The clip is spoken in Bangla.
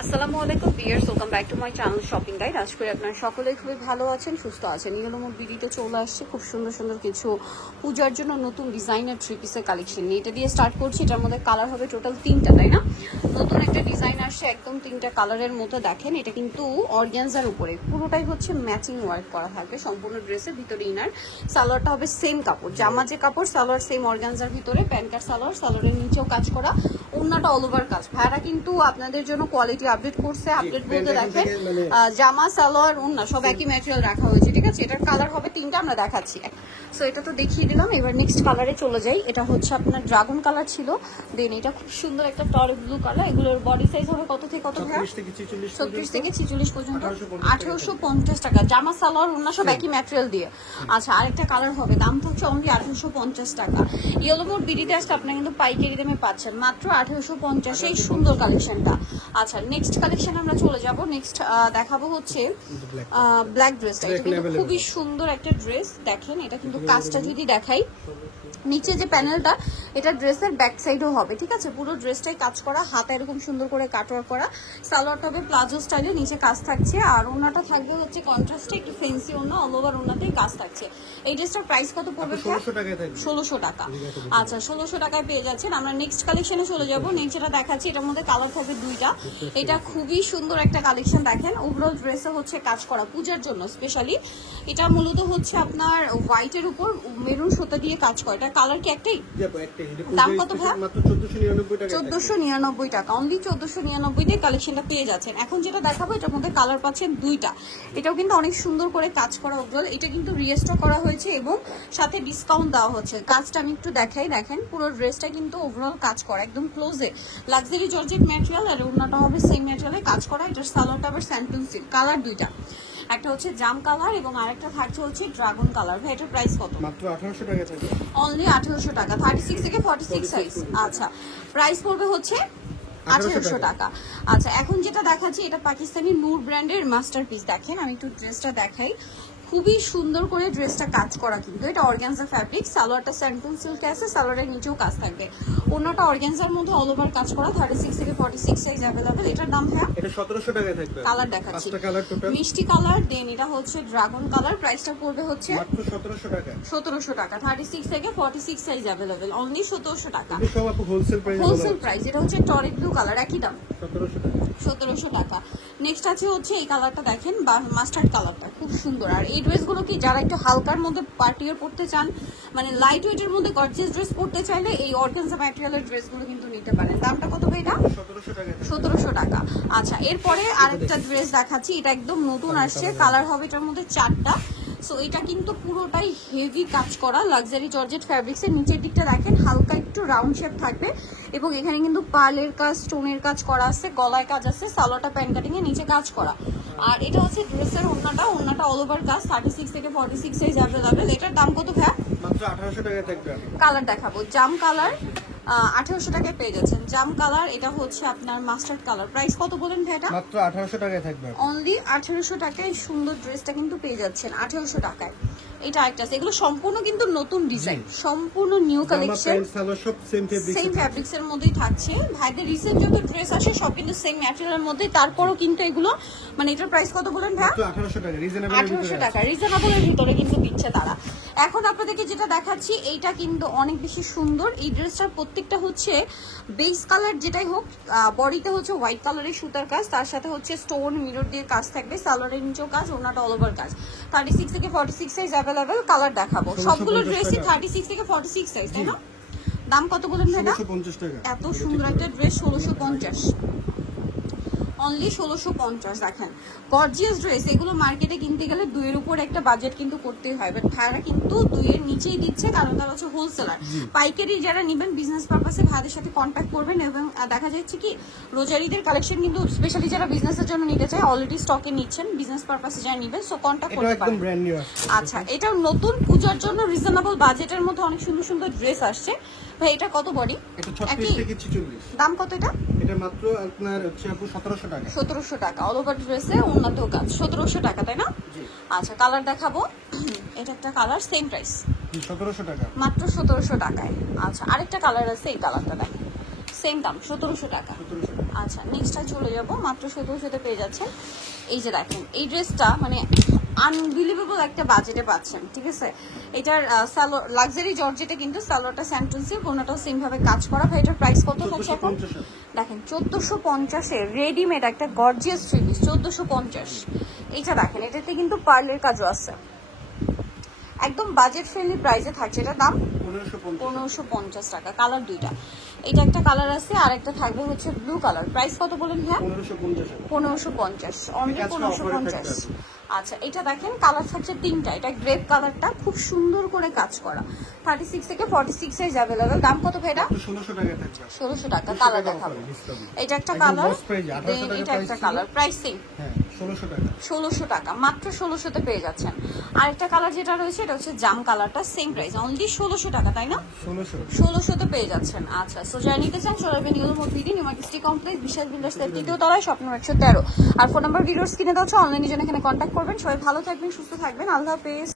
আসসালামু আলাইকুম viewers, welcome back to my channel shopping guide. আশা করি আপনারা সকলেই খুবই ভালো আছেন, সুস্থ আছেন। ইয়েলো মোড ভিডিওতে চলে আসছে খুব সুন্দর সুন্দর কিছু পূজার জন্য নতুন ডিজাইনার থ্রি পিসের কালেকশন নিয়ে। এটা দিয়ে স্টার্ট করছি। এটার মধ্যে কালার হবে টোটাল 3টা, তাই না? নতুন একটা ডিজাইন আসছে, একদম 3টা কালারের মতো। দেখেন, এটা কিন্তু অর্গানজার উপরে পুরোটাই হচ্ছে ম্যাচিং ওয়ার্ক করা থাকবে সম্পূর্ণ ড্রেসের ভিতরে। ইনার সালোয়ারটা হবে সেম কাপড়, জামা যে কাপড় সালোয়ার সেম অর্গানজার ভিতরে। প্যান্ট কাট সালোয়ার, সালোয়ারের নিচেও কাজ করা, ওড়নাটা অল ওভার কাজ। ভাড়া কিন্তু আপনাদের জন্য কোয়ালিটি আপডেট করছে। আপডেট বলতে দেখেন জামা সালোয়ার ওড়না সব একই ম্যাটেরিয়াল রাখা হয়েছে, ঠিক আছে? এটার কালার হবে 3টা, আমরা দেখাচ্ছি। সো এটা তো দেখিয়ে দিলাম, এবার নেক্সট কালারে চলে যাই। এটা হচ্ছে আপনার ড্রাগন কালার ছিল, দেন এটা খুব সুন্দর একটা টরে ব্লু কালার। এগুলোর বডি সাইজ হবে কত থেকে কত? 36 থেকে 46 পর্যন্ত, 1850 টাকা। জামা সালোয়ার ওড়না সব একই ম্যাটেরিয়াল দিয়ে। আচ্ছা, আরেকটা কালার হবে, দাম হচ্ছে অনলি 1850 টাকা। ইয়েলো মোড বিডিতে আসলে আপনারা কিন্তু পাইকারি দামে পাচ্ছেন মাত্র 1850। এই সুন্দর কালেকশনটা। আচ্ছা, নেক্সট কালেকশন আমরা চলে যাব। নেক্সট দেখাবো হচ্ছে ব্ল্যাক ড্রেসটা। এটা কিন্তু খুবই সুন্দর একটা ড্রেস। দেখেন, এটা কিন্তু কাজটা যদি দেখাই, নিচে যে প্যানেলটা, এটা ড্রেসের ব্যাক সাইডও হবে, ঠিক আছে? পুরো ড্রেসটাই কাজ করা, হাতে এরকম সুন্দর করে কাটওয়ার্ক করা। সালোয়ারটা হবে প্লাজো স্টাইলে, নিচে কাজ থাকছে। আর ওড়নাটা থাকবে হচ্ছে কন্ট্রাস্টে, একটু ফেন্সি ওড়না, অল ওভার ওড়নাতেই কাজ থাকছে। এই ড্রেসটার প্রাইস কত পড়বে? 1600 টাকা। আচ্ছা, 1600 টাকায় পেয়ে যাচ্ছেন। আমরা নেক্সট কালেকশনে চলে যাব। নেক্সট যেটা দেখাচ্ছি, এটার মধ্যে কালার থাকবে 2টা। এটা খুবই সুন্দর একটা কালেকশন। দেখেন, ওভারঅল ড্রেসে হচ্ছে কাজ করা পূজার জন্য স্পেশালি। এটা মূলত হচ্ছে আপনার হোয়াইটের উপর মেরুন সুতা দিয়ে কাজ করা। এটা কালার কি একটাই? দাম কত ভাই? মাত্র 1499 টাকা। অনলি 1499 দিয়ে কালেকশনটা পেয়ে যাচ্ছেন। এখন যেটা দেখাবো, এটার মধ্যে কালার পাচ্ছেন 2টা। এটাও কিন্তু অনেক সুন্দর করে কাজ করা ওভারঅল। এটা কিন্তু রিস্টক করা হয়েছে এবং সাথে ডিসকাউন্ট দেওয়া হচ্ছে। কাজটা আমি একটু দেখাই। দেখেন, পুরো ড্রেসটা কিন্তু ওভারঅল কাজ করা, একদম ক্লোজে লাক্সারি জর্জেট ম্যাটেরিয়াল। আর ওড়নাটা হবে সেম ম্যাটেরিয়ালে কাজ করা। এটার সালোয়ারটা আবার স্যান্টন সিল্ক। কালার 2টা, একটা হচ্ছে জাম কালার এবং আরেকটা থাকছে হচ্ছে ড্রাগন কালার। ভাই, এটার প্রাইস কত? মাত্র 1800 টাকা থাকবে। অনলি 1800 টাকা, 36 থেকে 46 সাইজ। আচ্ছা, প্রাইস পড়বে হচ্ছে 1800 টাকা। আচ্ছা, এখন যেটা দেখাচ্ছি, এটা পাকিস্তানি নূর ব্র্যান্ডের মাস্টারপিস। দেখেন, আমি একটু ড্রেসটা দেখাই। খুবই সুন্দর করে ড্রেসটা কাজ করা, কিন্তু এটা অর্গানজা ফ্যাব্রিক। সালোয়ারটা স্যান্টন সিল্কে আছে, সালোয়ারের নিচেও কাজ থাকবে। অন্যটা অর্গানজার মধ্যে অল ওভার কাজ করা, 36 থেকে 46 সাইজ अवेलेबल। এটার দাম হ্যাঁ, এটা 1700 টাকায় থাকবে। কালার দেখাচ্ছি, 5টা কালার টোটাল, মিষ্টি কালার। দেন এটা হচ্ছে ড্রাগন কালার। প্রাইসটা পড়বে হচ্ছে মাত্র 1700 টাকা। 1700 টাকা, 36 থেকে 46 সাইজ अवेलेबल। অনলি 1700 টাকা। এটা সব আপু হোলসেল প্রাইস। Wholesale price. এটা হচ্ছে টরিক ব্লু কালার, একই দাম 1700 টাকা। 1700 টাকা। নেক্সট আছে হচ্ছে এই কালারটা। দেখেন, মাস্টার্ড কালারটা খুব সুন্দর। আর এই ড্রেসগুলো কি যারা একটু হালকার মধ্যে পার্টি ওয়্যার পড়তে চান, মানে লাইট ওয়েটের মধ্যে গর্জিয়াস ড্রেস পড়তে চাইলে এই অর্গানজা ম্যাটেরিয়ালের ড্রেসগুলো কিন্তু নিতে পারেন। দামটা কত ভাই? এটা 1700 টাকা। আচ্ছা, এরপরে আরেকটা ড্রেস দেখাচ্ছি। এটা একদম নতুন আসছে, কালার হবে এটার মধ্যে 4টা। সো এটা কিন্তু পুরোটাই হেভি কাজ করা লাক্সারি জর্জেট ফ্যাব্রিক্সের। নিচের দিকটা দেখেন হালকা একটু রাউন্ড শেপ থাকবে এবং এখানে কিন্তু পার্লের কাজ, স্টোনের কাজ করা আছে, গলায় কাজ আছে, সালোয়ারটা প্যান কাটিং এর নিচে কাজ করা। আর এটা হচ্ছে ড্রেসের ওড়নাটা অল ওভার কাজ, 36 থেকে 46 সাইজ अवेलेबल। এটার দাম কত ভাই? মাত্র 1800 টাকা থাকবে। কালার দেখাবো, জাম কালার 1800 টাকায় পেয়ে যাচ্ছেন। জাম কালার, এটা হচ্ছে আপনার মাস্টার্ড কালার। প্রাইস কত বলেন ভাই? এটা মাত্র 1800 টাকায় থাকবে। অনলি 1800 টাকায় সুন্দর ড্রেসটা কিন্তু পেয়ে যাচ্ছেন 1800 টাকায়। এটা একটা, এগুলো সম্পূর্ণ কিন্তু নতুন ডিজাইন, সম্পূর্ণ নিউ কালেকশন, সেম ফ্যাব্রিক্স এর মধ্যেই থাকছে। ভাইদের রিসেন্ট যত ড্রেস আসে সব কিন্তু সেম ম্যাটেরিয়ালের মধ্যে। তারপরও কিন্তু এগুলো, মানে এটার প্রাইস কত বলেন ভাই? 1800 টাকা। 1800 টাকা রিজনেবলের ভিতরে কিন্তু দিচ্ছে তারা। এখন আপনাদেরকে যেটা দেখাচ্ছি, এইটা কিন্তু অনেক বেশি সুন্দর। এই ড্রেসটার প্রত্যেকটা হচ্ছে বেস কালার যেটাই হোক, বডিতে হচ্ছে হোয়াইট কালারের সুতার কাজ, তার সাথে হচ্ছে স্টোন মিরর দিয়ে কাজ থাকবে, সালোয়ারের নিচেও কাজ, ওনাটা অল ওভার কাজ। 36 থেকে 46 সাইজ अवेलेबल। কালার দেখাবো, সবগুলো ড্রেসই 36 থেকে 46 সাইজ, তাই না? দাম কত বলেন ভাই? 1650 টাকা। এত সুন্দর একটা ড্রেস 1650, অনলি 1650। দেখেন, গর্জিয়াস ড্রেস। এগুলো মার্কেটে কিনতে গেলে 2 এর উপর একটা বাজেট কিন্তু করতেই হয়, বাট ভাড়া কিন্তু 2 এর নিচেই দিচ্ছে, কারণ তারা হচ্ছে হোলসেলার। পাইকারি যারা নেবেন বিজনেস পারপাসে ভাইদের সাথে কন্ট্যাক্ট করবেন। এবং দেখা যাচ্ছে কি, রোজারিদের কালেকশন কিন্তু স্পেশালি যারা বিজনেসের জন্য নিতে চায় অলরেডি স্টকে নিচ্ছেন, বিজনেস পারপাসে যারা নেবেন, সো কন্ট্যাক্ট করতে পারেন। আচ্ছা, এটাও নতুন পূজার জন্য রিজনেবল বাজেটের মধ্যে অনেক সুন্দর সুন্দর ড্রেস আসছে। ভাই, এটা কত বডি? এটা 36 থেকে 46। দাম কত এটা? এটা মাত্র আপনার হচ্ছে আপু 1700 টাকা। 1700 টাকা, অল ওভার ড্রেসে উন্নত কাজ, 1700 টাকা, তাই না? জি। আচ্ছা, কালার দেখাবো। এটা একটা কালার, সেম প্রাইস 1700 টাকা, মাত্র 1700 টাকায়। আচ্ছা, আরেকটা কালার আছে, এই কালারটা দেখেন, সেম দাম 1700 টাকা। আচ্ছা নেক্সটটা চলে যাব, মাত্র 1700 পেয়ে যাচ্ছেন। এই যে দেখেন এই ড্রেসটা মানে আনবিলিভেবল একটা বাজেটে পাচ্ছেন, ঠিক আছে। এটার সালোয়ার লাক্সারি জর্জেটে, কিন্তু সালোয়ারটা স্যান্টনসি, কোনটাও সেম ভাবে কাজ করা। ভাই এটার প্রাইস কত হচ্ছে এখন? দেখেন 1450 এর রেডিমেড একটা গর্জিয়াস থ্রি পিস 1450। এইটা দেখেন এটাতে কিন্তু পার্লের কাজও আছে, একদম বাজেট ফ্রেন্ডলি প্রাইসে থাকছে। এটার দাম 1550 টাকা। কালার দুইটা, এটা একটা কালার আছে আর একটা থাকবে হচ্ছে ব্লু কালার। প্রাইস কত বলেন? হ্যাঁ 1550, অনলি 1550। আচ্ছা এটা দেখেন কালার থাকছে তিনটা, এটা গ্রেপ কালারটা খুব সুন্দর করে কাজ করা, 36 থেকে 46 সাইজ অ্যাভেলেবল। দাম কত ভাই এটা? 1600 টাকা। কালার দেখাবো, এটা একটা কালার, এটা একটা কালার, প্রাইস সেম 1600 টাকা, মাত্র 1600 তে পেয়ে যাচ্ছেন। আরেকটা কালার যেটা রয়েছে এটা হচ্ছে জাম কালারটা, সেম প্রাইস অনলি 1600 টাকা, তাই না? 1600 তে পেয়ে যাচ্ছেন। আচ্ছা সো যারা নিতে চান চলে আসবেন yellow mode BD, new market city complex, Bishal builders এর তৃতীয় তলায়, শপ নম্বর 113। আর ফোন নাম্বার ভিডিওস কিনে দেওয়া হচ্ছে, অনলাইনে জন্য এখানে কন্ট্যাক্ট করবেন। সবাই ভালো থাকবেন, সুস্থ থাকবেন, আল্লাহ হাফেজ।